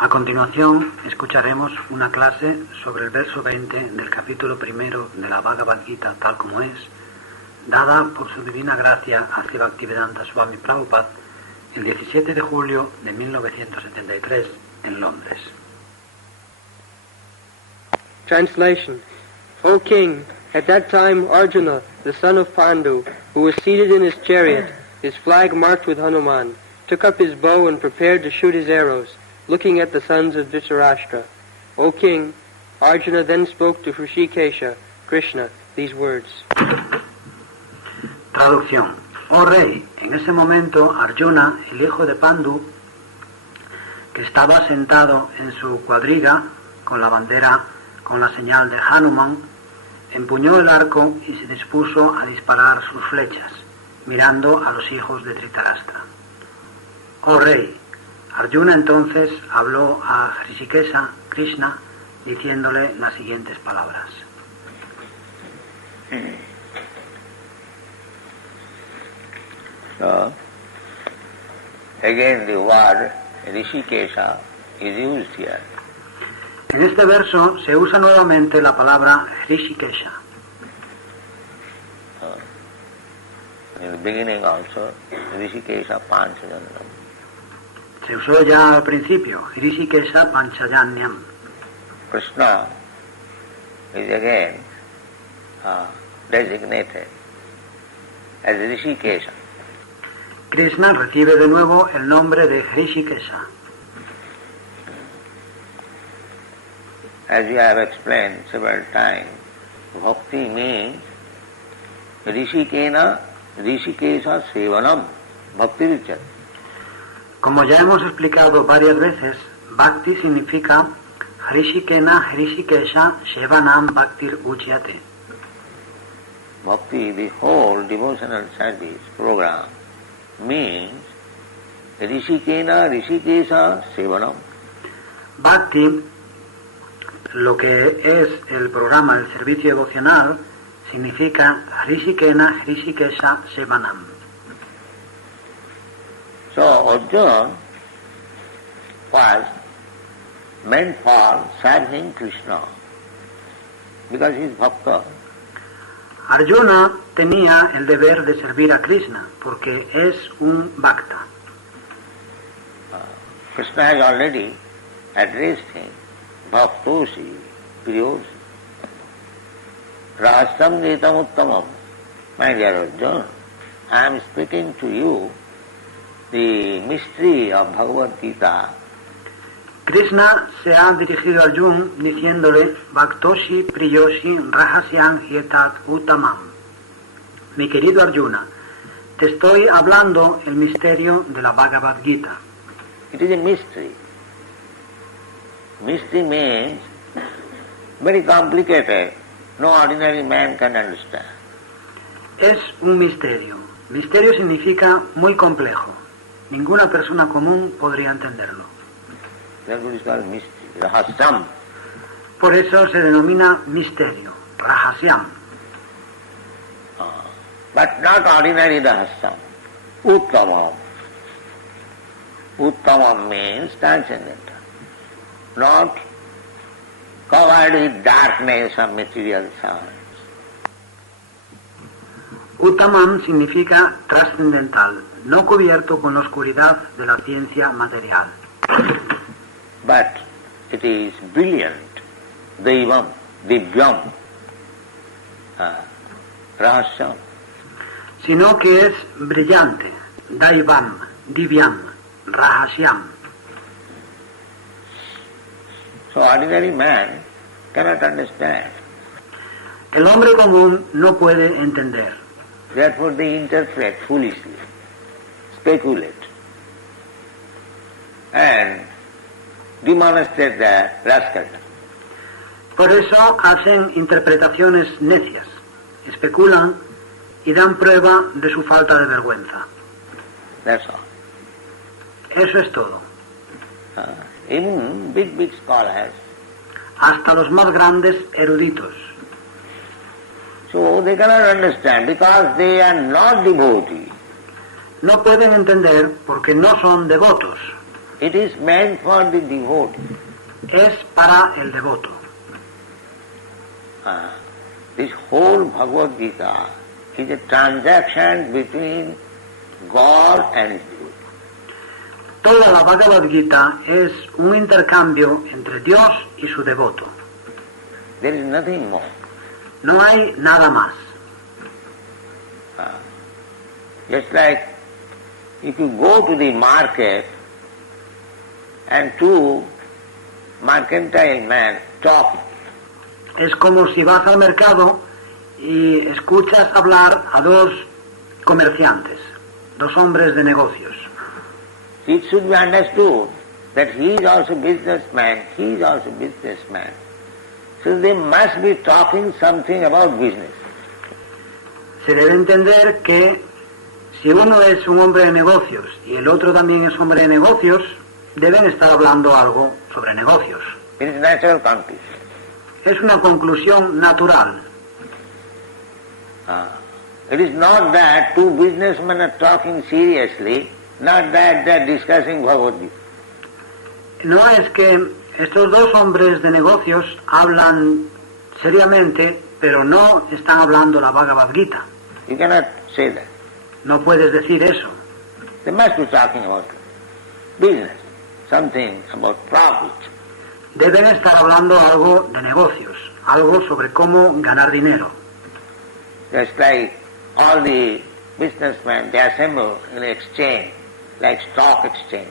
A continuación, escucharemos una clase sobre el verso 20 del capítulo primero de la Bhagavad Gita tal como es, dada por su divina gracia a Sri Bhaktivedanta Swami Prabhupada el 17 de julio de 1973 en Londres. Translation. O King, at that time Arjuna, the son of Pandu, who was seated in his chariot, his flag marked with Hanuman, took up his bow and prepared to shoot his arrows, looking at the sons of Dhritarashtra. O King, Arjuna then spoke to Hrishikesha, Krishna, these words. Traducción. Oh rey, en ese momento Arjuna, el hijo de Pandu, que estaba sentado en su cuadriga con la bandera con la señal de Hanuman, empuñó el arco y se dispuso a disparar sus flechas, mirando a los hijos de Dhritarashtra. Oh rey, Arjuna entonces habló a Hrishikesha, Krishna, diciéndole las siguientes palabras. So, again the word Hrishikesha is used here. En este verso se usa nuevamente la palabra Hrishikesha. In the beginning also, Hrishikesha Panchajanyam. Se usó ya al principio, Hrishikesha Panchajanyam. Krishna is again designated as Hrishikesha. Krishna recibe de nuevo el nombre de Hrishikesha. As we have explained several times, bhakti means Hrishikena, Hrishikesha Sevanam, Bhakti Richat. Como ya hemos explicado varias veces, Bhakti significa Hrishikena, Hrishikesha, Shevanam Bhaktir Uchyate. Bhakti, the whole devotional service program, means Hrishikena, Hrishikesha Sevanam. Bhakti, lo que es el programa del servicio devocional, significa Hrishikena, Hrishikesha, Sevanam. So Arjuna was meant for serving Krishna because he is bhakta. Arjuna tenía el deber de servir a Krishna porque es un bhakta. Krishna has already addressed him, bhaktosi, priyosi, rahasam netam uttamam. My dear Arjuna, I am speaking to you the mystery of Bhagavad Gita. Krishna se ha dirigido a Arjuna diciéndole Bhaktoshi Priyoshi Rahasyam Hietat Uttamam. Mi querido Arjuna, te estoy hablando el misterio de la Bhagavad Gita. It is a mystery. Mystery means very complicated. No ordinary man can understand. Es un misterio. Misterio significa muy complejo. Ninguna persona común podría entenderlo. Therefore it is called mystery, rahasyam. Por eso se denomina misterio, Rahasyam. But not ordinary rahasyam. Uttamam. Uttamam means transcendental. Not covered with darkness of material science. Uttamam significa trascendental, no cubierto con la oscuridad de la ciencia material. But it is brilliant, Daivam, Divyam, Rahasyam. Sino que es brillante, Daivam, Divyam, Rahasyam. So ordinary man cannot understand. El hombre común no puede entender. Therefore they interpret foolishly, speculate, and demonstrate the rascality. Por eso hacen interpretaciones necias, especulan y dan prueba de su falta de vergüenza. That's all. Eso es todo. Even big scholars, Hasta los más grandes eruditos. so they cannot understand because they are not devotees. No pueden entender porque no son devotos. It is meant for the devotee. Es para el devoto. This whole Bhagavad Gita is a transaction between God and his devotee. Toda la Bhagavad Gita es un intercambio entre Dios y su devoto. There is nothing more. No hay nada más. Just like if you go to the market and two mercantile men talk, Es como si vas al mercado y escuchas hablar a dos comerciantes, dos hombres de negocios. it should be understood that he is also businessman, he is also businessman. So they must be talking something about business. Se debe entender que si uno es un hombre de negocios y el otro también es hombre de negocios, deben estar hablando algo sobre negocios. It is natural conclusion. Es una conclusión natural. It is not that two businessmen are talking seriously, not that they are discussing Bhagavad Gita. No es que estos dos hombres de negocios hablan seriamente, pero no están hablando la Bhagavad Gita. You cannot say that. No puedes decir eso. They must be talking about business, something about profit. Deben estar hablando algo de negocios, algo sobre cómo ganar dinero. Just like all the businessmen, they assemble in an exchange, like stock exchange.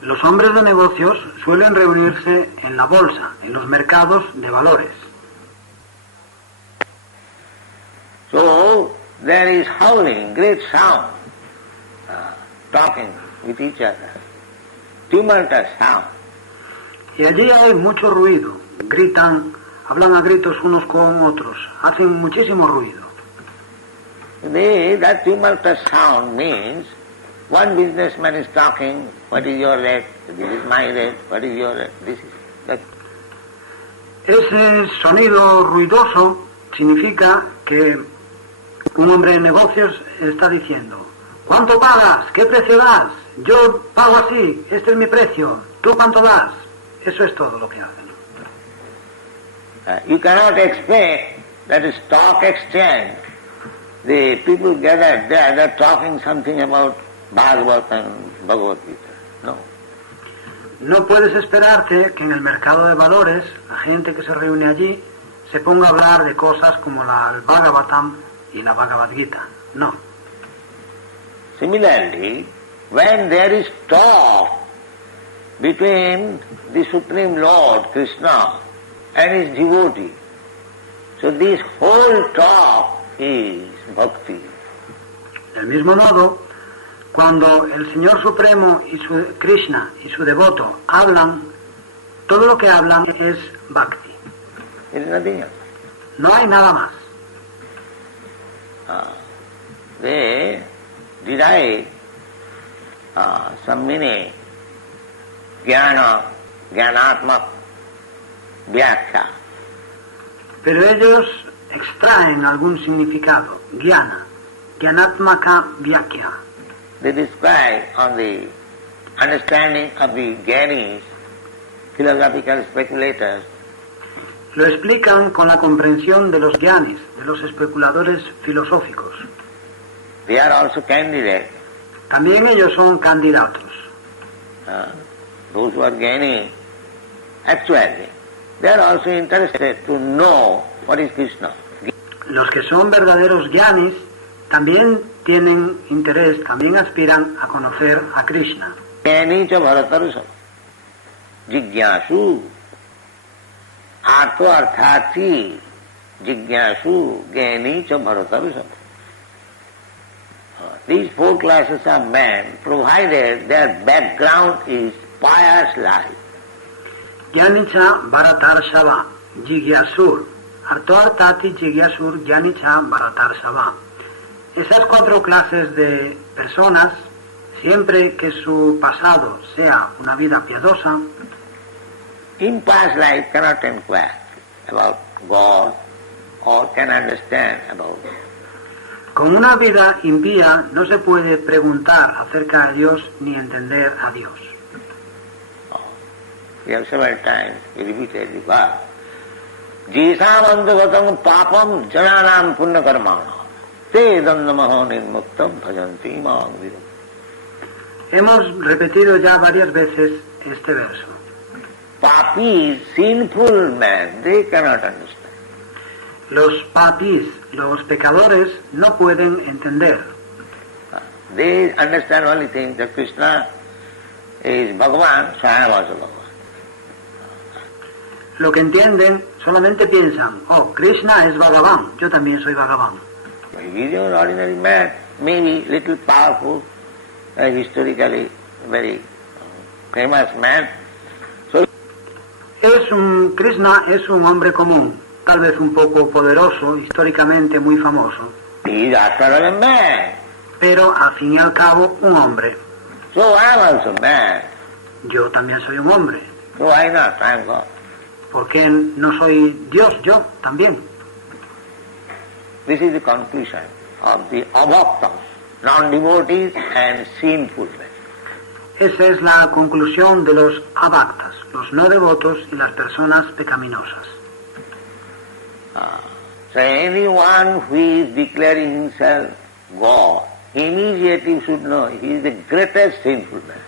Los hombres de negocios suelen reunirse en la bolsa, en los mercados de valores. So there is howling, great sound, talking with each other, tumultuous sound. Y allí hay mucho ruido, gritan, hablan a gritos unos con otros, hacen muchísimo ruido. That tumultuous sound means one businessman is talking, what is your rate, this is my rate, what is your rate, this is that. Ese sonido ruidoso significa que un hombre de negocios está diciendo, ¿cuánto pagas? ¿Qué precio das? Yo pago así, este es mi precio, ¿tú cuánto das? Eso es todo lo que hacen. You cannot expect that a stock exchange, the people gathered there, they're talking something about Bhagavad and Bhagavad Gita. No. No puedes esperarte que en el mercado de valores la gente que se reúne allí se ponga a hablar de cosas como el Bhagavatam y la Bhagavad Gita. No. Similarly, when there is talk between the Supreme Lord Krishna and his devotee, so this whole talk is bhakti. Del mismo modo, cuando el Señor Supremo y su Krishna y su devoto hablan, todo lo que hablan es bhakti. There is nothing else. No hay nada más. They derive some meaning, jnanatmak vyakhya. Pero ellos extraen algún significado, jnana, jnanatmaka vyakya. They describe on the understanding of the Gyanis, philosophical speculators, Lo explican con la comprensión de los gyanis, de los especuladores filosóficos. they are also candidates. También ellos son candidatos. Those who are Gyani, actually, they are also interested to know what is Krishna. Los que son verdaderos gyanis también tienen interés, también aspiran a conocer a Krishna. Gyani cha bharatarusam, jigyasu, artho arthati, jigyasu, gyani cha bharatarusam. These four classes of men, provided their background is pious life. Gyanicha Bharatar Shava, Jigyasur, Artoartati Jigyasur, Gyanicha Bharatar Shava. Esas cuatro clases de personas, siempre que su pasado sea una vida piadosa, In past life cannot inquire about God or can understand about Con una vida impía no se puede preguntar acerca de Dios ni entender a Dios. We have several times repeated the verse. Jisam antagatam papam jananam punya karmana te dandamaho nirmuktam bhajanti maam viram. Hemos repetido ya varias veces este verso. Papis, sinful men, they cannot understand. Los papis, los pecadores, no pueden entender. They understand only thing that Krishna is Bhagavan, so I am also Bhagavan. Lo que entienden, solamente piensan, oh, Krishna es Bhagavan, yo también soy Bhagavan. He is an ordinary man, maybe little powerful, historically very famous man. So Krishna es un hombre común, tal vez un poco poderoso, históricamente muy famoso, he is after all a man. pero al fin y al cabo un hombre. So I am also man. Yo también soy un hombre. So why not? I am God. ¿Por qué no soy Dios? Yo también. This is the conclusion of the abhaktas, non-devotees and sinful men. Esa es la conclusión de los abhaktas, los no devotos y las personas pecaminosas. So anyone who is declaring himself God, immediately should know he is the greatest sinful man.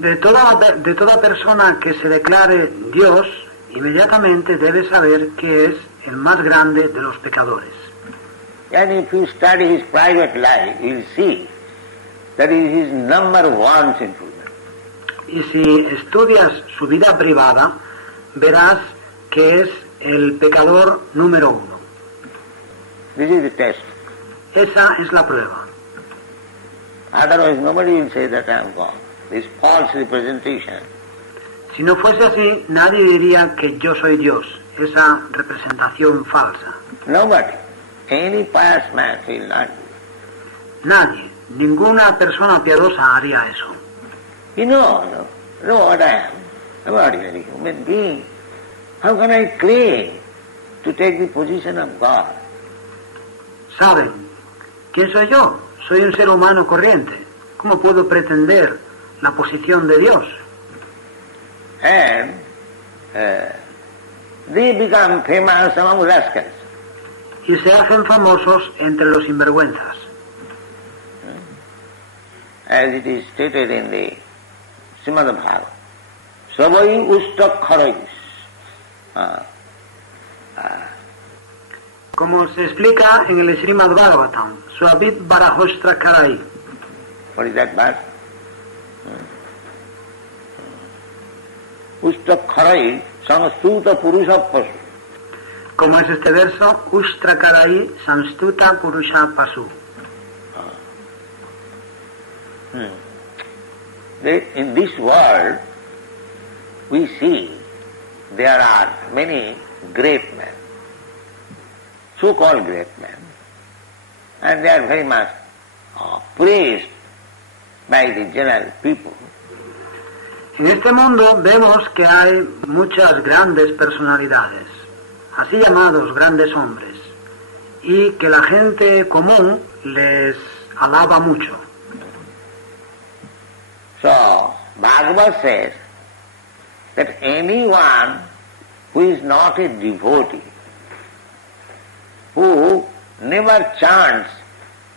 De toda persona que se declare Dios, inmediatamente debe saber que es el más grande de los pecadores. And if you study his private life, you will see that he is number one sinful man. Y si estudias su vida privada, verás que es el pecador número uno. This is the test. Esa es la prueba. Otherwise nobody will say that I am God. This false representation. Si no fuese así, nadie diría que yo soy Dios, esa representación falsa. Nobody, any pious man will not do. Nadie, ninguna persona piadosa haría eso. You know what I am. I'm an ordinary human being. How can I claim to take the position of God? ¿Saben quién soy yo? Soy un ser humano corriente. ¿Cómo puedo pretender la posición de Dios? And they become famous among rascals. Y se hacen famosos entre los sinvergüenzas. As it is stated in the Srimad Bhagavatam, Savai Ustakharais. Como se explica en el Srimad Bhagavatam, Swabit Barahostra Karai. What is that verse? Ustakharai samstuta purusha pasu. Como es este verso, Ustra Karai Samstuta Purusha Pasu. In this world, we see there are many great men, so-called great men, and they are very much praised by the general people. En este mundo vemos que hay muchas grandes personalidades, así llamados grandes hombres, y que la gente común les alaba mucho. So, Bhagavad says that anyone who is not a devotee, who never chants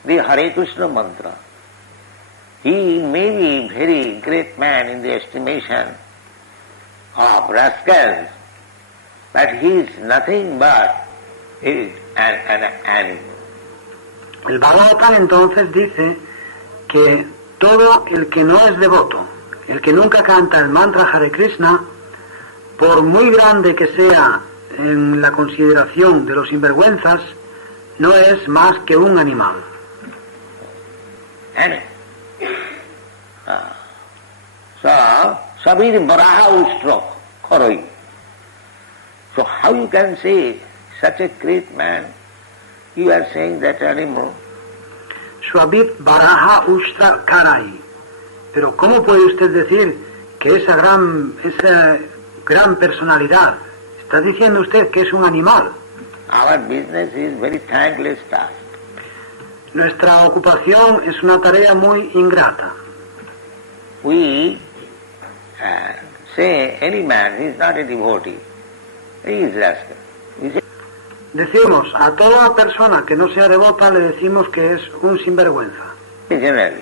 the Hare Krishna mantra, he may be very great man in the estimation of rascals, but he is nothing but an animal. El Bhagavatam entonces dice que todo el que no es devoto, el que nunca canta el mantra Hare Krishna, por muy grande que sea en la consideración de los sinvergüenzas, no es más que un animal. Animal. So, Sabir Baraha Ustra Kharoi. So how you can say such a great man, you are saying that animal? Swabit Baraha Ustra Karai. Pero ¿cómo puede usted decir que esa gran personalidad, está diciendo usted que es un animal? Our business is very thankless task. Nuestra ocupación es una tarea muy ingrata. We say any man is not a devotee, he is rascal. We say, Decimos a toda persona que no sea devota, le decimos que es un sinvergüenza. generally.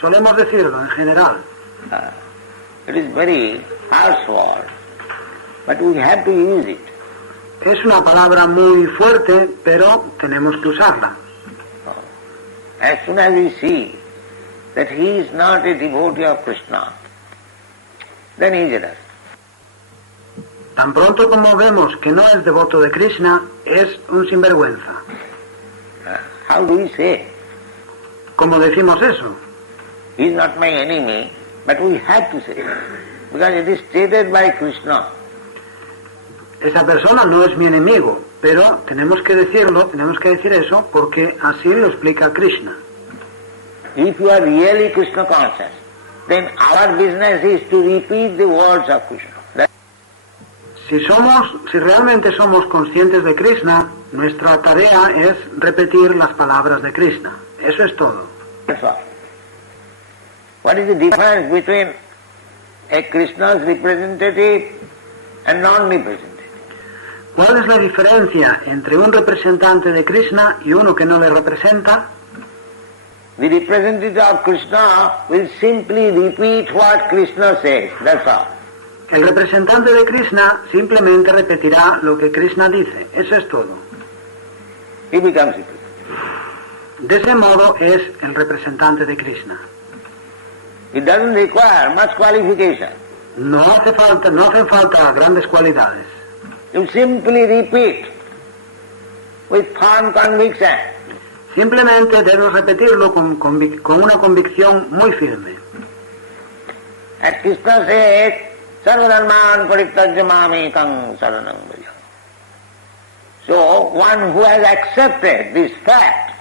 Solemos decirlo en general. It is very harsh word, but we have to use it. Es una palabra muy fuerte, pero tenemos que usarla. As soon as we see that he is not a devotee of Krishna, then he is a rascal. Tan pronto como vemos que no es devoto de Krishna, es un sinvergüenza. How do we say? ¿Cómo decimos eso? He is not my enemy, but we have to say it, because it is stated by Krishna. Esa persona no es mi enemigo, pero tenemos que decirlo, tenemos que decir eso, porque así lo explica Krishna. If you are really Krishna conscious, then our business is to repeat the words of Krishna. Si realmente somos conscientes de Krishna, nuestra tarea es repetir las palabras de Krishna. Eso es todo. That's all. What is the difference between a Krishna's representative and non-representative? ¿Cuál es la diferencia entre un representante de Krishna y uno que no le representa? The representative of Krishna will simply repeat what Krishna says. That's all. El representante de Krishna simplemente repetirá lo que Krishna dice. Eso es todo. He becomes a Krishna. De ese modo es el representante de Krishna. It doesn't require much qualification. No hacen falta grandes cualidades. You simply repeat with firm conviction. Simplemente debes repetirlo con una convicción muy firme. As Krishna says, Sarvadharman parityajya mamekam saranam vraja. So one who has accepted this fact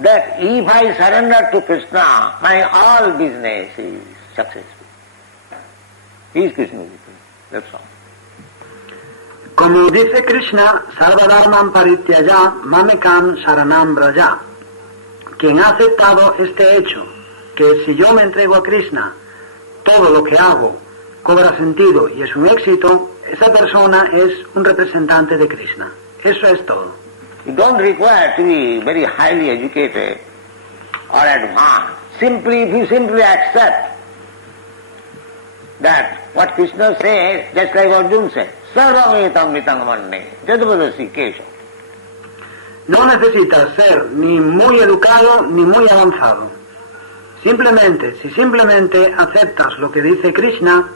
that if I surrender to Krishna, my all business is successful. He is Krishna. That's all. Como dice Krishna, Sarvadharman parityaya mamekam saranam vraja. Quien ha aceptado este hecho, que si yo me entrego a Krishna, todo lo que hago cobra sentido y es un éxito, esa persona es un representante de Krishna. Eso es todo. You don't require to be very highly educated or advanced. If you simply accept that what Krishna says, just like Arjuna said, Sarvam etam manne, jadvadasi kesha. No necesitas ser ni muy educado ni muy avanzado. Si simplemente aceptas lo que dice Krishna,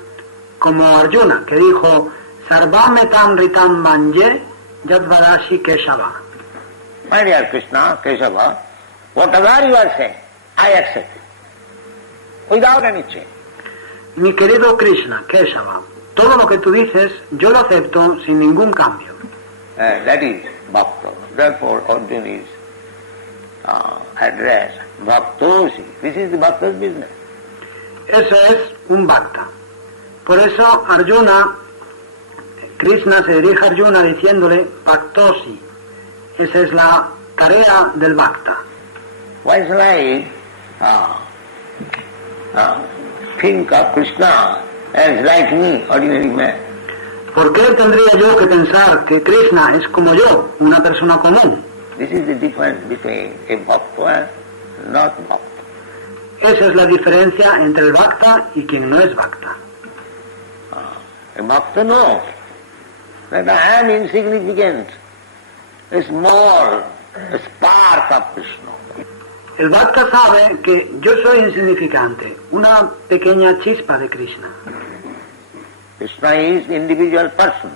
como Arjuna, que dijo, Sarvam etam ritam manje, jadvadashi keshava. My dear Krishna, Keshava, whatever you are saying, I accept it, without any change. Mi querido Krishna, Keshava, todo lo que tú dices, yo lo acepto sin ningún cambio. That is Bhakta. Therefore Arjuna is addressed Bhaktosi. This is the Bhakta's business. Eso es un Bhakta. Por eso Arjuna, Krishna se dirige a Arjuna diciéndole Bhaktosi. Esa es la tarea del Bhakta. Why should I think of Krishna as like me, ordinary man? ¿Por qué tendría yo que pensar que Krishna es como yo, una persona común? This is the difference between a Bhakta and not Bhakta. Esa es la diferencia entre el Bhakta y quien no es Bhakta. A Bhakta knows that I am insignificant, a small spark of Krishna. El Bhakta sabe que yo soy insignificante, una pequeña chispa de Krishna. Krishna is individual person.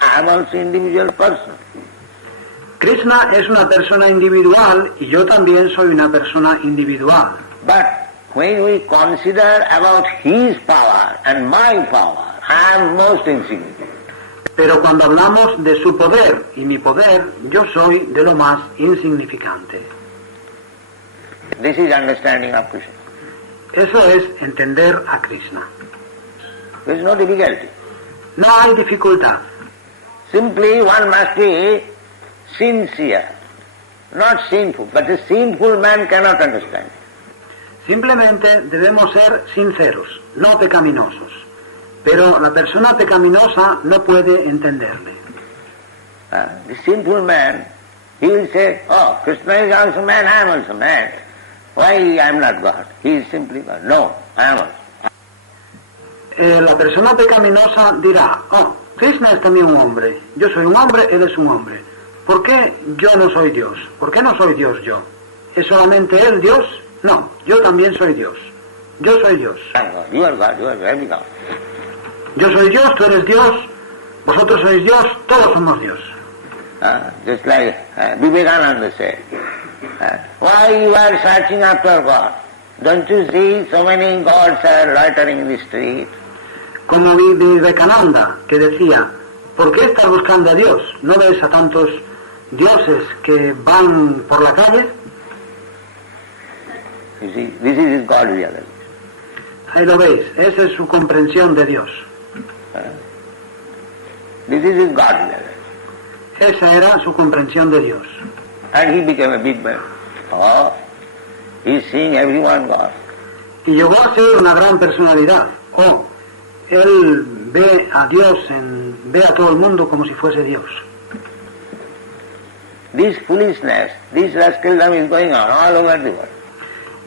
I am also individual person. Krishna es una persona individual y yo también soy una persona individual. But when we consider about his power and my power, I am most insignificant. Pero cuando hablamos de su poder y mi poder, yo soy de lo más insignificante. This is understanding of Krishna. Eso es entender a Krishna. There is no difficulty. No hay dificultad. Simply one must be sincere not sinful, but a sinful man cannot understand. Simplemente debemos ser sinceros, no pecaminosos. Pero la persona pecaminosa no puede entenderle. The sinful man, he will say, oh, Krishna is also man, I am also man. Why I am not God? He is simply God. No, I am also. La persona pecaminosa dirá, oh, Krishna es también un hombre. Yo soy un hombre, él es un hombre. ¿Por qué yo no soy Dios? ¿Por qué no soy Dios yo? ¿Es solamente él Dios? No, yo también soy Dios. Yo soy Dios. You are God, you are every God. Yo soy Dios, tú eres Dios, vosotros sois Dios, todos somos Dios. Just like Vivekananda said, why you are searching after God? Don't you see so many gods are loitering in the street? Como Vivekananda, que decía, ¿por qué estás buscando a Dios? ¿No ves a tantos dioses que van por la calle? You see, this is his God realization. Ahí lo veis, esa es su comprensión de Dios. This is his God realization. Esa era su comprensión de Dios. And he became a big man. Oh, he is seeing everyone God. Y llegó a ser una gran personalidad. Oh, él ve a Dios, ve a todo el mundo como si fuese Dios. This foolishness, this rascaldom is going on all over the world.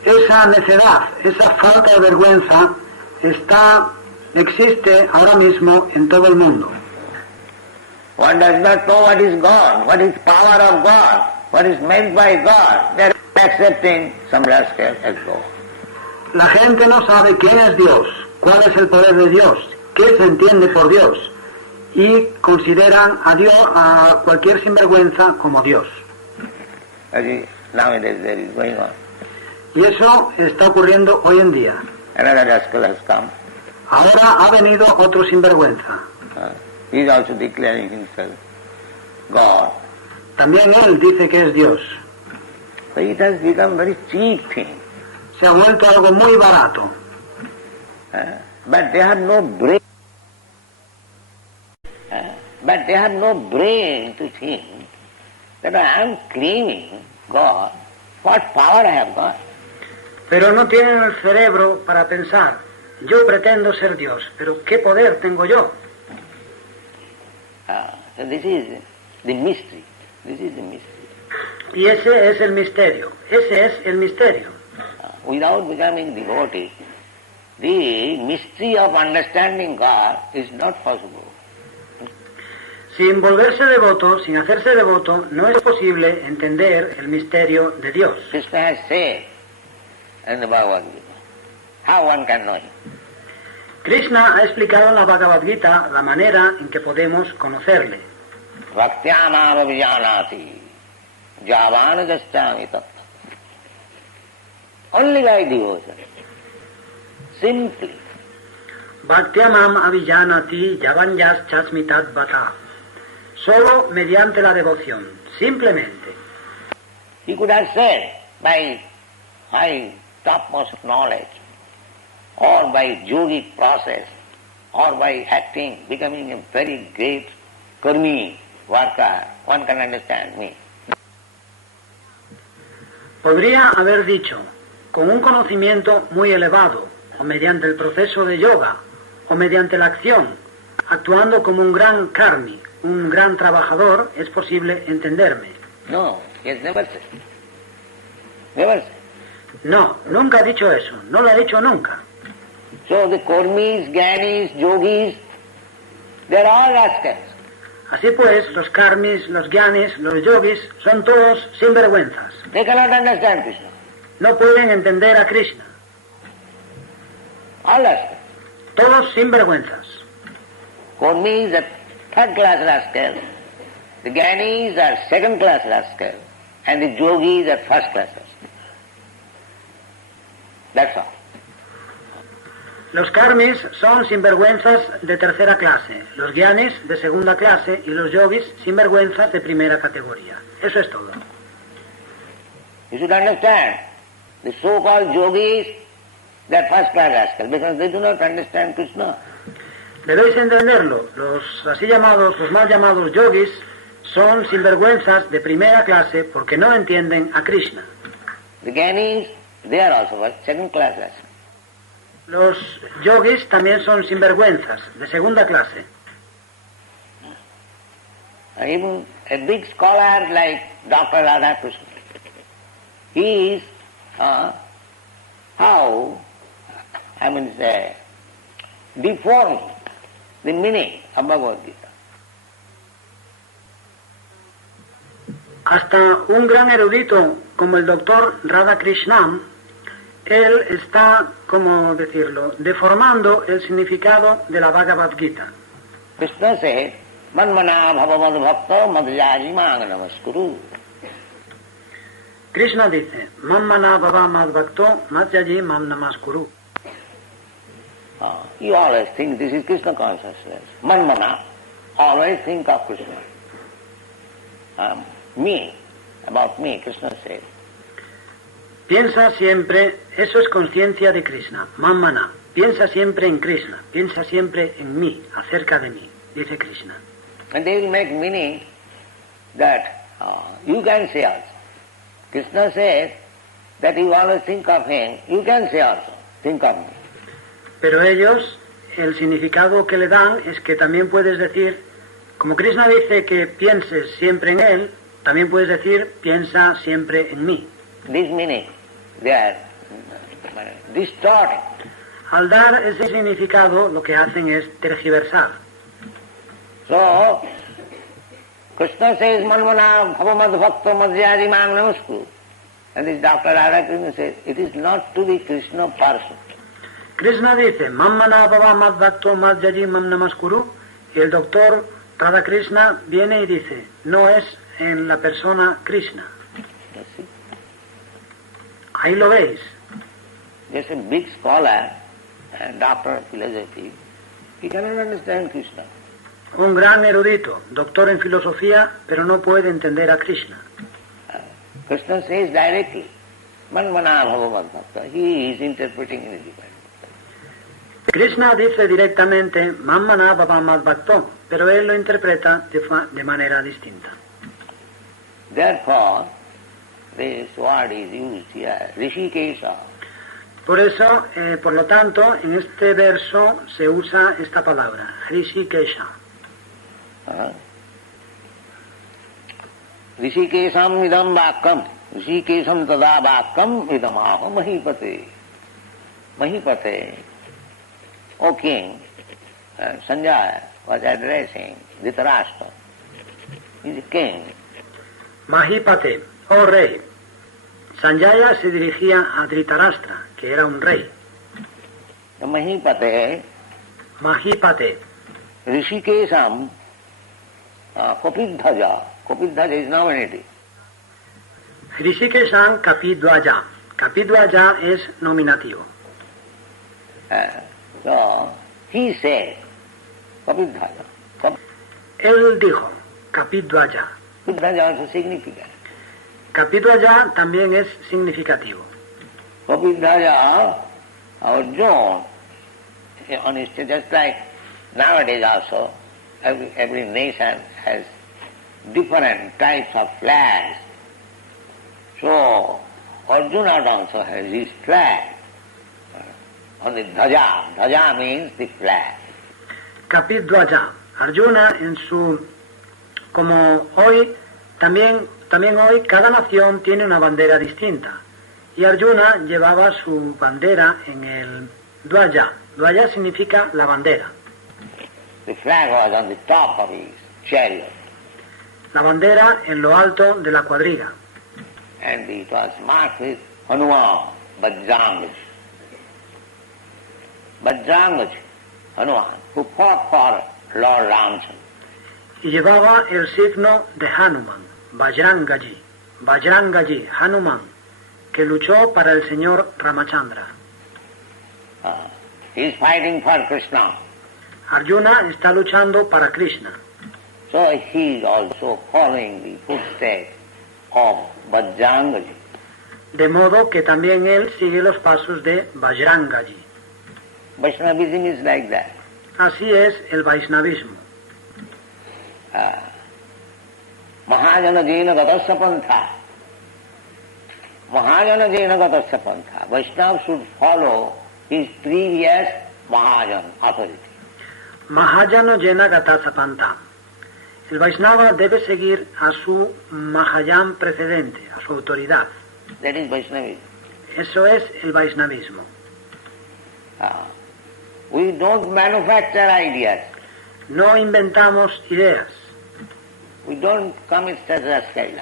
Esa necedad, esa falta de vergüenza existe ahora mismo en todo el mundo. One does not know what is God, what is power of God, what is meant by God. They are accepting some rascal as God. La gente no sabe quién es Dios, cuál es el poder de Dios, qué se entiende por Dios, y consideran a Dios, a cualquier sinvergüenza, como Dios. Nowadays there is going on. Y eso está ocurriendo hoy en día. Another rascal has come. Ahora ha venido otro sinvergüenza. He is also declaring himself God. También él dice que es Dios. So it has become very cheap thing. Se ha vuelto algo muy barato. But they have no brain. But they have no brain to think that I am claiming God. What power I have got? Pero no tienen el cerebro para pensar, yo pretendo ser Dios, pero ¿qué poder tengo yo? So this is the mystery. This is the mystery. Y ese es el misterio. Ese es el misterio. Without becoming devotee, the mystery of understanding God is not possible. Sin volverse devoto, sin hacerse devoto, no es posible entender el misterio de Dios. Krishna has said in the Bhagavad Gita, how one can know him. Krishna ha explicado en la Bhagavad Gita la manera en que podemos conocerle. Bhaktyamam abhijanati javana jaschami tattva. Only by devotion. Simply. Bhaktyamam avijanati yavanyas chasmitat bata. Solo mediante la devoción, simplemente. He could have said by high topmost knowledge, or by yogic process, or by acting, becoming a very great karmi worker, one can understand me. Podría haber dicho, con un conocimiento muy elevado, o mediante el proceso de yoga, o mediante la acción, actuando como un gran karmi, un gran trabajador, es posible entenderme. No, he has never said. Never said. No, nunca ha dicho eso, no lo ha dicho nunca. So the karmis, gyanis, yogis, they are all rascals. Así pues, los karmis, los gyanis, los yogis, son todos sinvergüenzas. They cannot understand Krishna. No pueden entender a Krishna. All rascals. Todos sinvergüenzas. Karmis are third-class rascals. The gyanis are second-class rascals. And the yogis are first-class rascals. That's all. Los karmis son sinvergüenzas de tercera clase, los gyanis de segunda clase y los yogis sinvergüenzas de primera categoría. Eso es todo. You should understand, the so-called yogis, they are first-class rascals because they do not understand Krishna. Debéis entenderlo, los así llamados, los mal llamados yogis, son sinvergüenzas de primera clase porque no entienden a Krishna. The Gyanis, they are also what? Second class lesson. Los yogis también son sinvergüenzas de segunda clase. Even a big scholar like Dr. Radhakrishna, he is deforming the meaning of Bhagavad Gita. Hasta un gran erudito como el doctor Radhakrishnan, él está, como decirlo, deformando el significado de la Bhagavad Gita. Krishna said, Manmana bhavamad bhakta madhyari mang namaskuru. Krishna dice, Mammana bhava madbhakto madhyaji mam namaskuru. You always think this is Krishna consciousness. Manmana, always think of Krishna. Me, about me, Krishna said. Piensa siempre, eso es conciencia de Krishna, Mammana. Piensa siempre en Krishna, piensa siempre en mí, acerca de mí, dice Krishna. And they will make meaning that you can say also. Krishna says that you always think of him, you can say also, think of me. Pero ellos, el significado que le dan es que también puedes decir, como Krishna dice que pienses siempre en él, también puedes decir, piensa siempre en mí. This meaning, they are distorting. Al dar ese significado, lo que hacen es tergiversar. So, Krishna says, Manmana bhavamad bhakta madhyari mang namaskuru. And this Dr. Radhakrishna says, it is not to the Krishna person. Krishna dice, Mammana bhava madbhakto madhyaji mam namaskuru, y el doctor Radhakrishna viene y dice, no es en la persona Krishna. You see? Ahí lo veis. Just a big scholar and doctor of philosophy, he cannot understand Krishna. Un gran erudito, doctor en filosofía, pero no puede entender a Krishna. Krishna says directly, Manmana bhavamad bhakta. He is interpreting in a different way. Krishna dice directamente, Mammana bhava madbhakto, pero él lo interpreta de manera distinta. Therefore, this word is used here, Rishikesha. Por eso, por lo tanto, en este verso se usa esta palabra, Hrishikesha. Rishikesham idam vakam, Rishikesham tada vakam idamaho mahipate. Mahipate, O king, Sanjaya was addressing Dhritarashtra. He is a king. Mahipate, oh rey. Sanjaya se dirigía a Dhritarashtra, que era un rey. The Mahipate, Mahipate, Rishikesham, Kopidhaja. Kopidhaja is nominative. Hrishikeshan Kapidwaja. Kapidwaja es nominativo. So, he said, Kopidhaja. Él dijo, Kapidwaja. Kopidhaja also significant. Kapidwaja también es significativo. Kopidhaja, our zone, on its, just like nowadays also, every nation has different types of flags. So, Arjuna also has his flag on the dhaja. Dhaja means the flag. Kapidwaja. Arjuna en su... Como hoy, también hoy cada nación tiene una bandera distinta. Y Arjuna llevaba su bandera en el dwaja. Dwaja significa la bandera. The flag was on the top of his chariot. La bandera en lo alto de la cuadriga. And it was marked with Hanuman, Bajrangaj. Bajrangaj, Hanuman, who fought for Lord Ramchandra. Y llevaba el signo de Hanuman, Bajrangaji, Bajrangaji, Hanuman, que luchó para el señor Ramachandra. He is fighting for Krishna. Arjuna está luchando para Krishna. So he is also following the footsteps of Bajrangaji. De modo que también él sigue los pasos de Bajrangaji. Vaishnavism is like that. Así es el Vaishnavismo. Mahajana Jena Gatasya Pantha. Mahajana Jena Gatasya Pantha. Vaishnava should follow his previous Mahajan authority. Mahayana Jena Gata Sapanta. El Vaishnava debe seguir a su Mahayan precedente, a su autoridad. That is Vaishnavism. Eso es el Vaishnavismo. We don't manufacture ideas. No inventamos ideas. We don't commit such rascals.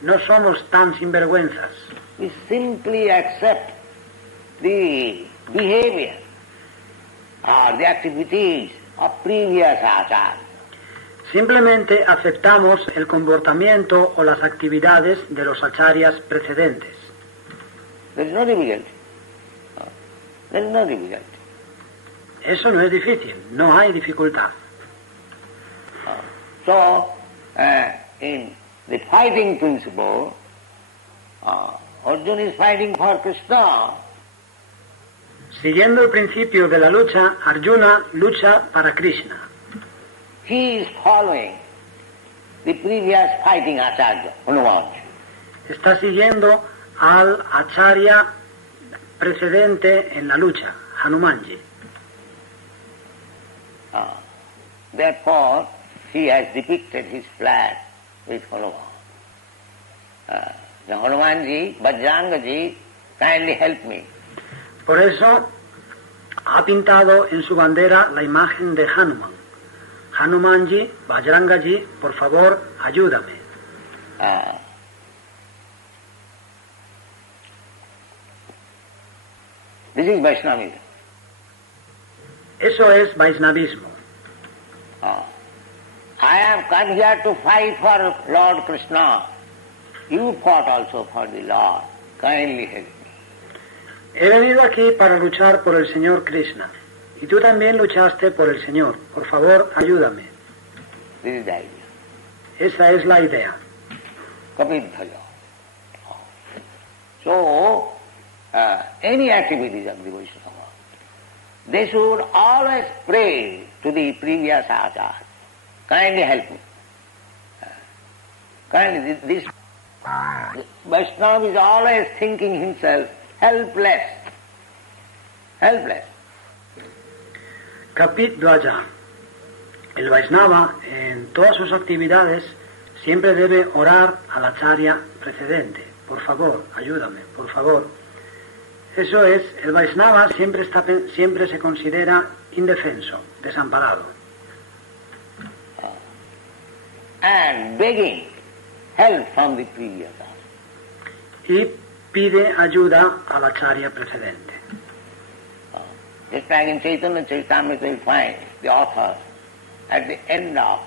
No somos tan sinvergüenzas. We simply accept the behavior or the activities of previous acharyas. Simplemente aceptamos el comportamiento o las actividades de los acharyas precedentes. There is no difficulty. There is no difficulty. Eso no es difícil, no hay dificultad. So, in the fighting principle, Arjuna is fighting for Krishna. Siguiendo el principio de la lucha, Arjuna lucha para Krishna. He is following the previous fighting acharya, Hanuman. Está siguiendo al acharya precedente en la lucha, Hanumanji. Therefore, he has depicted his flag with Hanuman. Hanumanji, Bajrangaji, kindly help me. Por eso ha pintado en su bandera la imagen de Hanuman. Hanumanji, Bajrangaji, por favor, ayúdame. This is Vaishnavism. Eso es Vaishnavismo. I have come here to fight for Lord Krishna. You fought also for the Lord. Kindly help me. He venido aquí para luchar por el Señor Krishna. Y tú también luchaste por el Señor. Por favor, ayúdame. This is the idea. Esa es la idea. Kapidbhaja. So, any activities of the Vaishnava, they should always pray to the previous acharya. Kindly help me. Kindly, this Vaishnava is always thinking himself helpless. Helpless. Kapit Dvaja. El Vaishnava, en todas sus actividades, siempre debe orar al acharya precedente. Por favor, ayúdame, por favor. Eso es, el Vaishnava siempre se considera indefenso, desamparado. And begging help from the previous acharya. Y pide ayuda al acharya precedente. Just like in Chaitanya Charitamrita you will find the author at the end of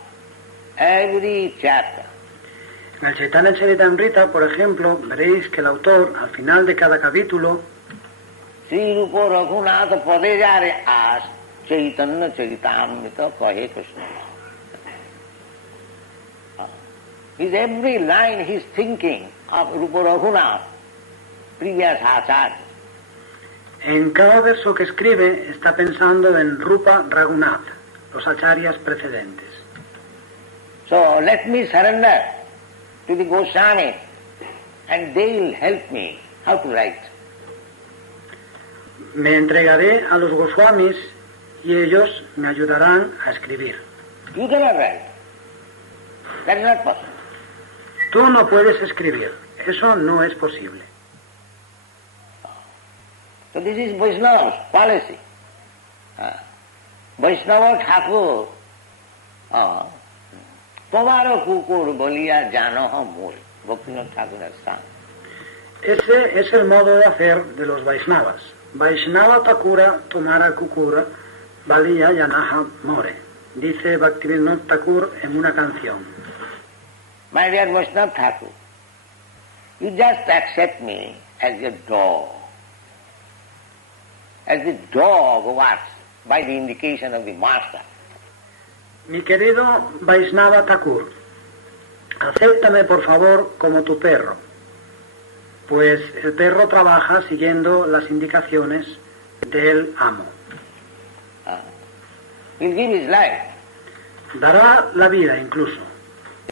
every chapter. En el Chaitanya Charitamrita, por ejemplo, veréis que el autor, al final de cada capítulo, Sri Rupa Raghunath Padejare as Chaitanya Charitamrita Kahe Krishna. His every line he is thinking of Rupa Raghunath, previous acharya. en cada verso que escribe está pensando en Rupa Raghunath, los acharyas precedentes. So let me surrender to the Goswami and they will help me how to write. Me entregaré a los Goswamis y ellos me ayudarán a escribir. You cannot write. That is not possible. Tú no puedes escribir, eso no es posible. So this is Vaishnava's policy. Vaishnava Thakur, Tomaro Kukur Bolia Janoha Mul, Bhaktivinoda Thakur has sung. Ese es el modo de hacer de los Vaishnavas. Vaishnava Thakura Tomara Kukura Baliya Yanaha More, dice Bhaktivinoda Thakur en una canción. My dear Vaishnava Thakur, you just accept me as your dog. As the dog works by the indication of the master. Mi querido Vaishnava Thakur, acéptame por favor como tu perro, pues el perro trabaja siguiendo las indicaciones del amo. He'll give his life. Dará la vida incluso.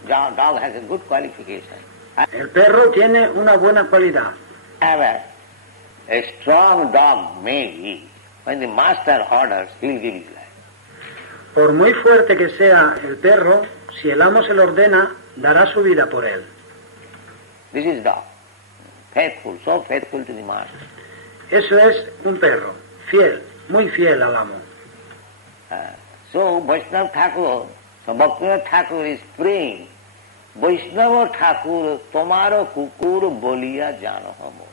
Dog has a good qualification. El perro tiene una buena cualidad. However, a strong dog may be, when the master orders, he will give his life. Por muy fuerte que sea el perro, si el amo se lo ordena, dará su vida por él. This is dog. Faithful, so faithful to the master. Eso es un perro, fiel, muy fiel al amo. So Vaishnava Thakur, so Bhaktivinoda Thakur is praying, Vaishnava Thakur, tomaro kukur boliya jano hamor.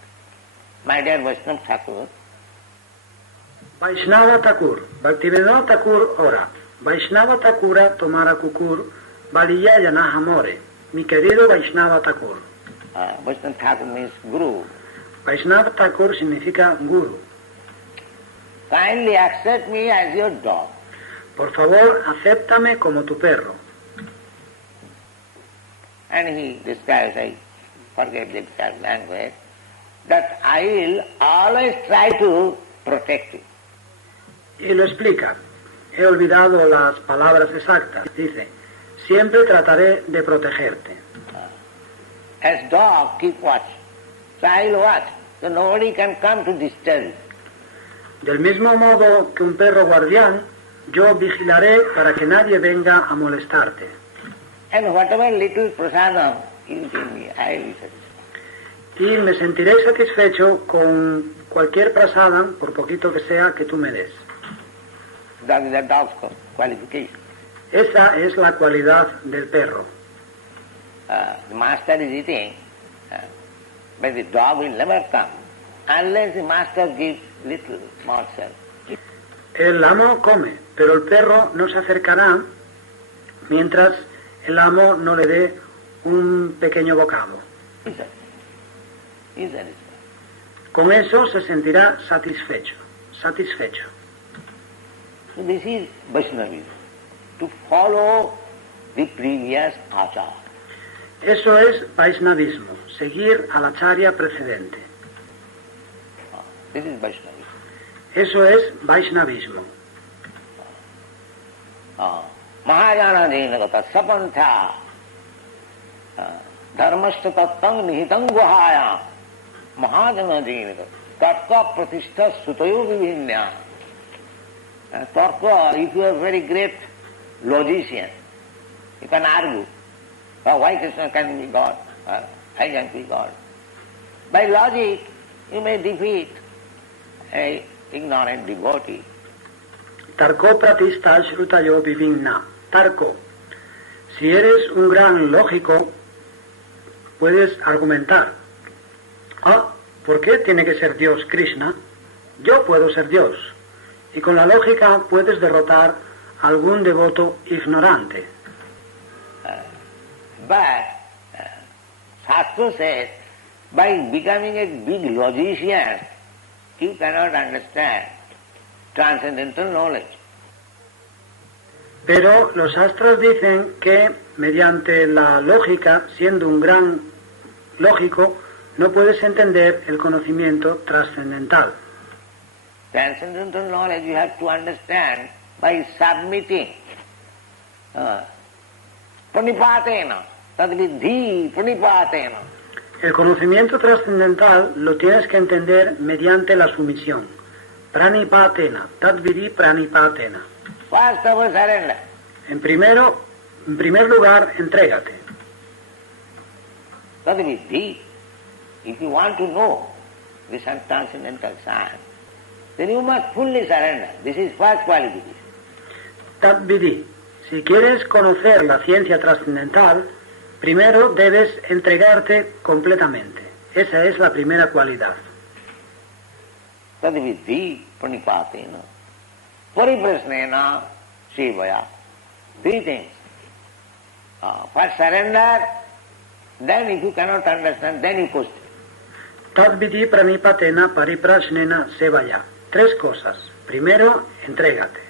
My dear Vaishnava Thakur, Vaishnava Thakur, Bhaktivinoda Thakur ora, Vaishnava Thakura tomara kukur, baliya yanahamore. Mi querido Vaishnava Thakur. Vaishnava Thakur means Guru. Vaishnava Thakur significa guru. Kindly accept me as your dog. Por favor, acéptame como tu perro. And he describes, I forget the exact language, that I will always try to protect you. Y lo explica. He olvidado las palabras exactas. Dice, siempre trataré de protegerte. As dog keep watch, so I will watch, so nobody can come to disturb you. Del mismo modo que un perro guardián, yo vigilaré para que nadie venga a molestarte. And whatever little prasadam you give me, I will be satisfied. Y me sentiré satisfecho con cualquier prasadam, por poquito que sea, que tú me des. That is the dog's qualification. Esa es la cualidad del perro. The master is eating, but the dog will never come unless the master gives little morsel. El amo come, pero el perro no se acercará mientras el amo no le dé un pequeño bocado. Is that Con eso se sentirá satisfecho. So this is Vaishnavism, to follow the previous achar. Eso es Vaishnavismo, seguir a la charya precedente. This is Vaishnavism. Eso es Vaishnavismo. Mahayana Dinagata Sapantha Dharmashta Tattang Nihitang Guhaya Mahajana Dinagata Tarka Pratishta Sutayo Vivinya. Tarka, if you are a very great logician, you can argue, why Krishna can be God, I can be God. By logic, you may defeat an ignorant devotee. Tarko pratista shrutayo vivinna. Tarko. Si eres un gran lógico, puedes argumentar. ¿Por qué tiene que ser Dios Krishna? Yo puedo ser Dios. Y con la lógica puedes derrotar a algún devoto ignorante. But Shastra says, by becoming a big logician, you cannot understand transcendental knowledge. Pero los astros dicen que mediante la lógica, siendo un gran lógico, no puedes entender el conocimiento trascendental. Transcendental knowledge you have to understand by submitting. Pranipatena, tadvidhi pranipatena. El conocimiento trascendental lo tienes que entender mediante la sumisión. Pranipatena, tadvidhi pranipatena. First of all, surrender. En primer lugar, entrégate. Tadvidhi. If you want to know this transcendental science, then you must fully surrender. This is first qualification. Tadvidhi. Si quieres conocer la ciencia trascendental, primero debes entregarte completamente. Esa es la primera cualidad. Tadvidhi pranipatena pariprasnena sevaya. Three things. First surrender, then if you cannot understand, then you question. Tadvidhi pranipatena pariprasnena sevaya. Tres cosas. Primero, entrégate.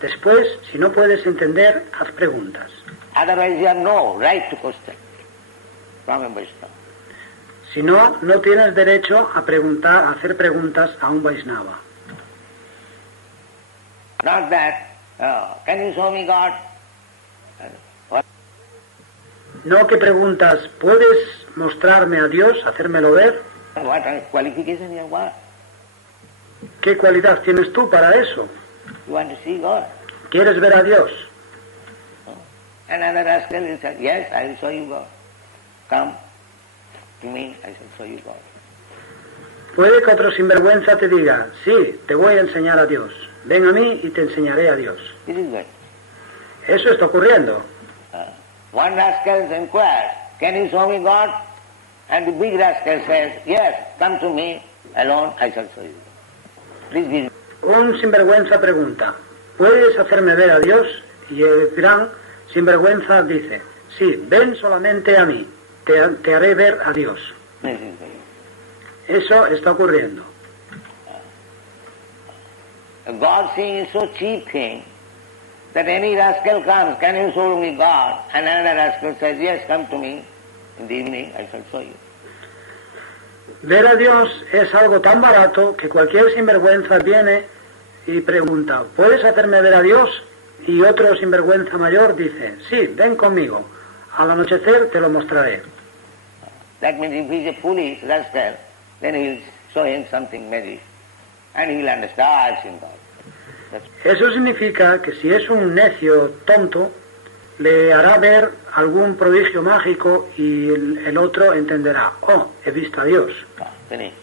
Después, si no puedes entender, haz preguntas. Otherwise you have no right to question from a Vaishnava. Si no, no tienes derecho a preguntar, a hacer preguntas a un Vaishnava. Not that, can you show me God? No que preguntas, ¿puedes mostrarme a Dios, hacérmelo ver? What qualification you want? ¿Qué cualidad tienes tú para eso? You want to see God? ¿Quieres ver a Dios? Another rascal will say, yes, I will show you God. Come to me, I shall show you God. Puede que otro sinvergüenza te diga, sí, te voy a enseñar a Dios. Ven a mí y te enseñaré a Dios. This is good. Eso está ocurriendo. One rascal inquires, can you show me God? And the big rascal says, yes, come to me alone, I shall show you. Please give me. Un sinvergüenza pregunta, ¿puedes hacerme ver a Dios? Y el gran sinvergüenza dice, sí, ven solamente a mí, te haré ver a Dios. This is good. Eso está ocurriendo. God seeing is so cheap thing that any rascal comes, can you show me God? And another rascal says, yes, come to me in the evening, I shall show you. Ver a Dios es algo tan barato que cualquier sinvergüenza viene y pregunta, ¿puedes hacerme ver a Dios? Y otro sinvergüenza mayor dice, sí, ven conmigo, al anochecer te lo mostraré. That means if he is a foolish rascal, then he will show him something magic, and he will understand, I've seen God. Eso significa que si es un necio tonto, le hará ver algún prodigio mágico y el otro entenderá, oh, he visto a Dios. Finished.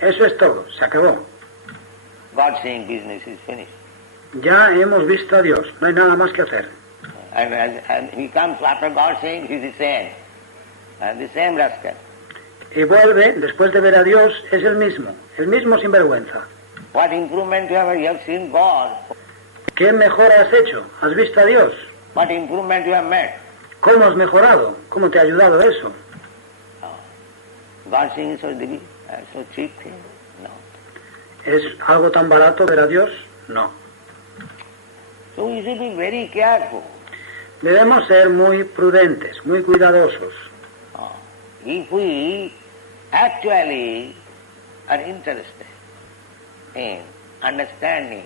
Eso es todo, se acabó. God seeing business is finished. Ya hemos visto a Dios, no hay nada más que hacer. And he comes after God seeing, he's the same rascal. Y vuelve, después de ver a Dios, es el mismo sinvergüenza. What improvement you have seen God. ¿Qué mejor has hecho? ¿Has visto a Dios? What improvement you have made. ¿Cómo has mejorado? ¿Cómo te ha ayudado eso? God seeing is so cheap thing? No. ¿Es algo tan barato ver a Dios? No. So we should be very careful. Debemos ser muy prudentes, muy cuidadosos. If we actually are interested in understanding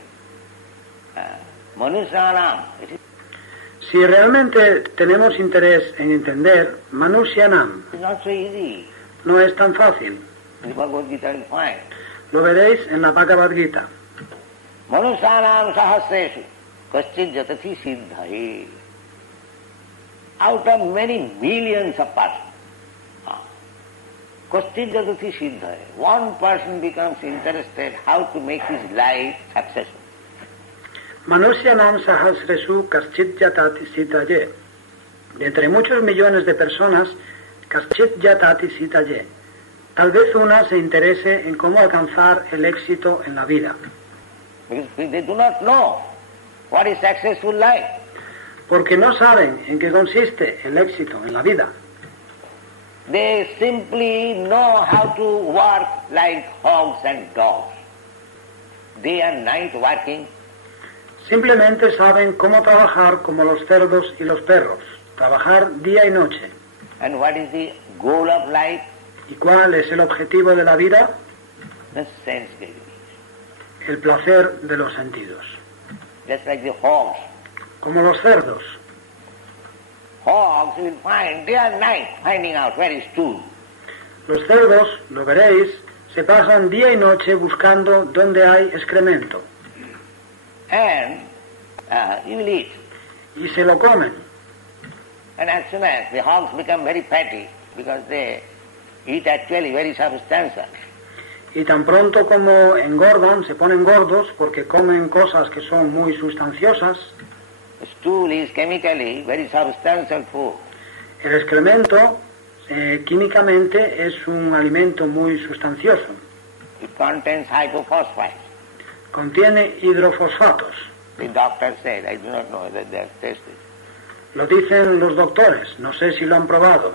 Manusyanam, Si realmente tenemos interés en entender Manusyanam, it's not so easy. no es tan fácil. In the Bhagavad Gita you'll find. Lo veréis en la Bhagavad Gita. Manusyanam sahasreshu kaschid jatati siddhaye. Out of many millions of persons, kaschid jatati siddhaye. One person becomes interested how to make his life successful. Manusyanam sahasresu kaschit yatati sitaye. De entre muchos millones de personas, kaschit yatati sitaye. Tal vez una se interese en cómo alcanzar el éxito en la vida. Because they do not know what is successful life. Porque no saben en qué consiste el éxito en la vida. They simply know how to work like hogs and dogs. Day and night working. Simplemente saben cómo trabajar como los cerdos y los perros. Trabajar día y noche. And what is the goal of life? ¿Y cuál es el objetivo de la vida? The sense getting. El placer de los sentidos. Just like the hogs. Como los cerdos. Hogs will find day and night finding out where is stool. Los cerdos, lo veréis, se pasan día y noche buscando dónde hay excremento. And you will eat. Y se lo comen. And as soon as the hogs become very fatty, because they eat actually very substantial. Y tan pronto como engordan, se ponen gordos porque comen cosas que son muy sustanciosas. Stool is chemically very substantial food. El excremento, químicamente, es un alimento muy sustancioso. It contains hypophosphites. Contiene hidrofosfatos. The doctor said, I do not know whether they have tested. Lo dicen los doctores, no sé si lo han probado.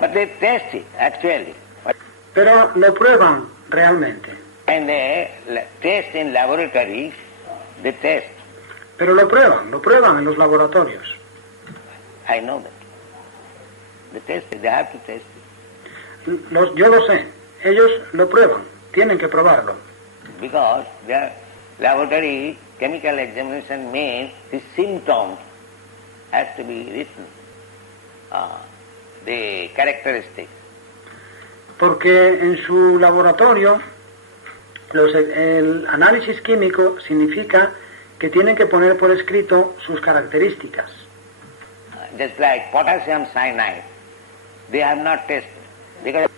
But they test it, actually. Pero lo prueban realmente. And they test in laboratories, they test. Pero lo prueban en los laboratorios. I know that. They test it, they have to test it. Yo lo sé, ellos lo prueban, tienen que probarlo. Because their laboratory chemical examination means the symptoms has to be written the characteristics. Porque en su laboratorio el análisis químico significa que tienen que poner por escrito sus características. Just like potassium cyanide, they have not tested. Because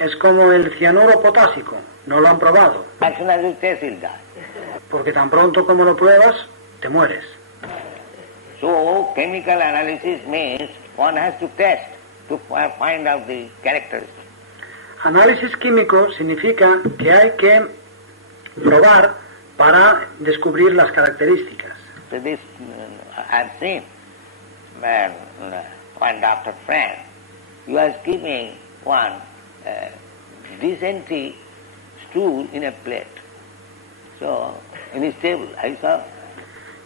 Es como el cianuro potásico, no lo han probado, as soon as you test, you'll die. porque tan pronto como lo pruebas, te mueres. So, chemical analysis means one has to test to find out the characteristics. Análisis químico significa que hay que probar para descubrir las características. So this, I've seen one doctor friend, he was keeping one dysentery stool in a plate. So, in his table, I saw.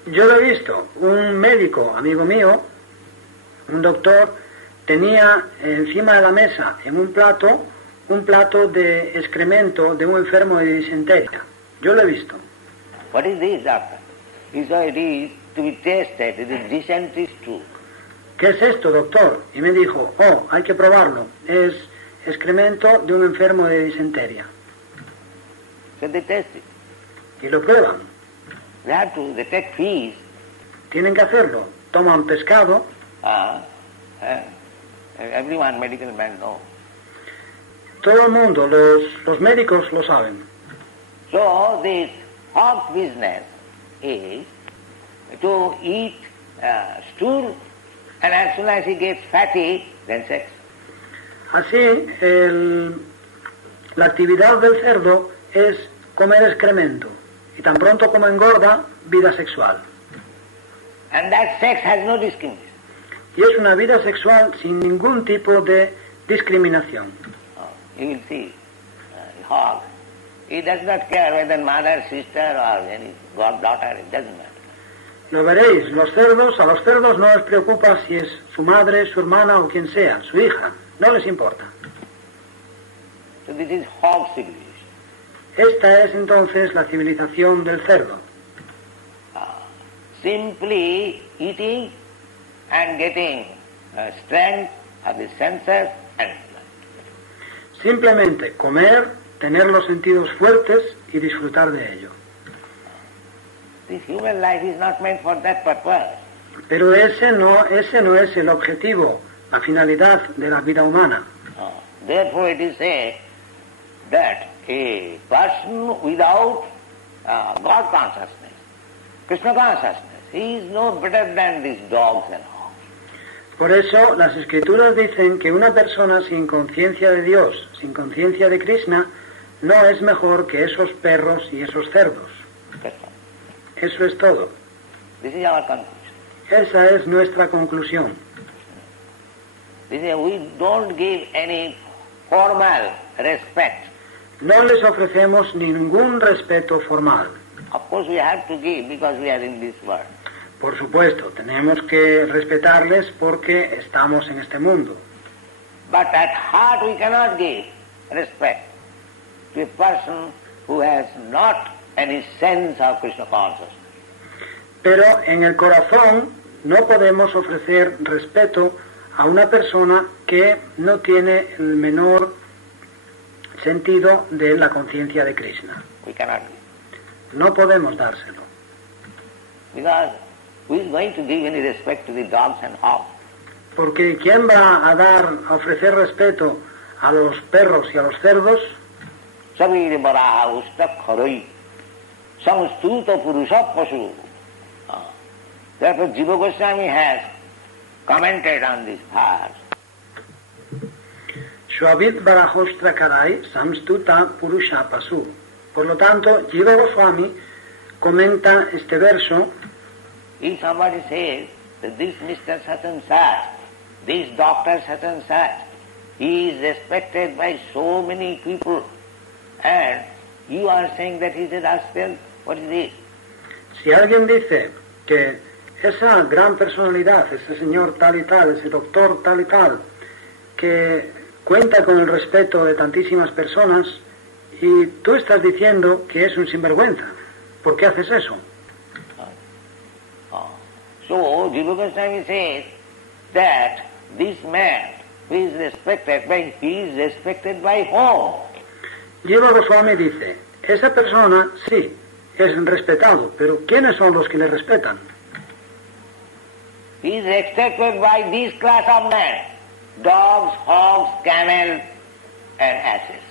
Yo lo he visto, un médico, amigo mío, un doctor, tenía encima de la mesa, en un plato de excremento de un enfermo de disentería. Yo lo he visto. What is this, doctor? He said it is to be tested, it is dysentery stool. ¿Qué es esto, doctor? Y me dijo, hay que probarlo. Es excremento de un enfermo de disentería. So they test it. Y lo prueban. They take fish. Tienen que hacerlo. Toman pescado. Everyone, medical man knows. Todo el mundo, los médicos lo saben. So this hog business is to eat stool, and as soon as he gets fatty, then sex. Así, la actividad del cerdo es comer excremento. Y tan pronto como engorda, vida sexual. And that sex has no discrimination. Y es una vida sexual sin ningún tipo de discriminación. You will see, hog, he does not care whether mother, sister or any daughter, it doesn't matter. Lo veréis, a los cerdos no les preocupa si es su madre, su hermana o quien sea, su hija, no les importa. So this is hog civilization. Esta es entonces la civilización del cerdo. Simply eating and getting strength of the senses and life. Simplemente comer, tener los sentidos fuertes y disfrutar de ello. This human life is not meant for that purpose. Pero ese no es el objetivo, la finalidad de la vida humana. Therefore it is said that a person without God consciousness, Krishna consciousness, he is no better than these dogs and hogs. Por eso las escrituras dicen que una persona sin conciencia de Dios, sin conciencia de Krishna, no es mejor que esos perros y esos cerdos. Eso es todo. This is our conclusion. Esa es nuestra conclusión. This is, we don't give any formal respect. No les ofrecemos ningún respeto formal. Of course we have to give because we are in this world. Por supuesto, tenemos que respetarles porque estamos en este mundo. But at heart we cannot give respect to a person who has not any sense of Krishna consciousness. Pero en el corazón no podemos ofrecer respeto a una persona que no tiene el menor sentido de la conciencia de Krishna. We cannot give. No podemos dárselo. Because who is going to give any respect to the dogs and hogs? Porque ¿quién va a ofrecer respeto a los perros y a los cerdos? Sabir baraha ustak kharoi samstuta purusha pasu. Therefore Jiva Goswami has commented on this verse. Shwabit barahostra karai samstuta purusha pasu. Por lo tanto, Jiva Goswami comenta este verso. If somebody says that this Mr. such and such, this doctor such and such, he is respected by so many people, and you are saying that he is a rascal, what is this? Si alguien dice que esa gran personalidad, ese señor tal y tal, ese doctor tal y tal, que cuenta con el respeto de tantísimas personas, y tú estás diciendo que es un sinvergüenza, ¿por qué haces eso? So, Jiva Goswami says that this man who is respected, he is respected by whom? Jiva Goswami dice, esa persona sí es respetado, pero ¿quiénes son los que le respetan? He is respected by this class of men, dogs, hogs, camels and asses.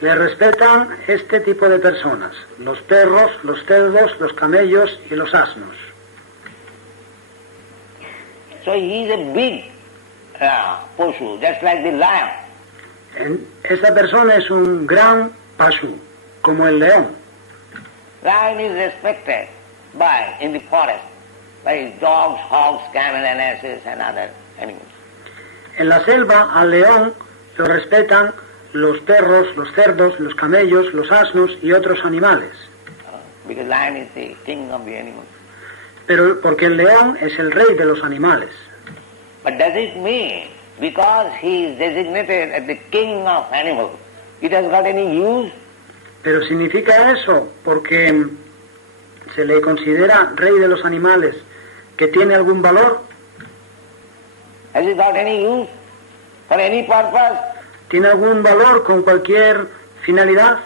Le respetan este tipo de personas, los perros, los cerdos, los camellos y los asnos. So he is a big Pashu, just like the lion. Esta persona es un gran pashu, como el león. Lion is respected by, in the forest, by dogs, hogs, camels and asses and other animals. En la selva al león lo respetan los perros, los cerdos, los camellos, los asnos y otros animales. Because lion is the king of the animals. Pero porque el león es el rey de los animales. But does it mean, because he is designated as the king of animals, it has got any use? Pero significa eso porque se le considera rey de los animales, que tiene algún valor. Has it got any use for any purpose? ¿Tiene algún valor con cualquier finalidad?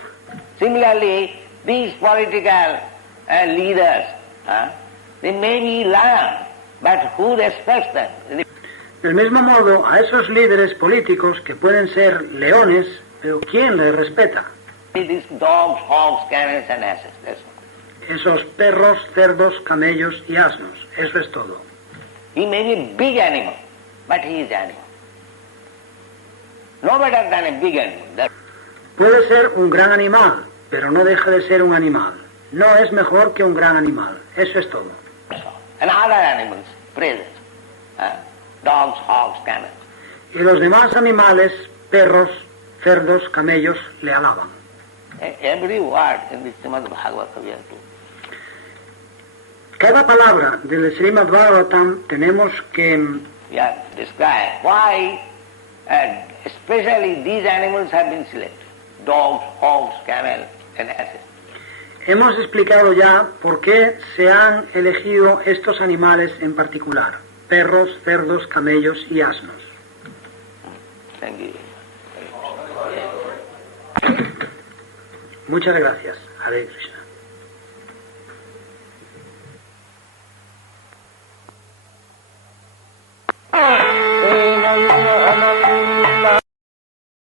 Similarly, these political leaders, they may be lions, but who respects them? Del mismo modo, a esos líderes políticos que pueden ser leones, pero ¿quién les respeta? These dogs, hogs, camels and asses, that's all. Esos perros, cerdos, camellos y asnos, eso es todo. He may be a big animal, but he is animal. No better than a big animal. Puede ser un gran animal, pero no deja de ser un animal. No es mejor que un gran animal, eso es todo. And other animals, praises. Dogs, hogs, camels. Y los demás animales, perros, cerdos, camellos, le alaban. Every word in the Srimad Bhagavatam we have to. Cada palabra del Srimad Bhagavatam tenemos que We have described why, especially these animals have been selected. Dogs, hogs, camels and asses. hemos explicado ya por qué se han elegido estos animales en particular, perros, cerdos, camellos y asnos. Thank you. Muchas gracias. Hare Krishna.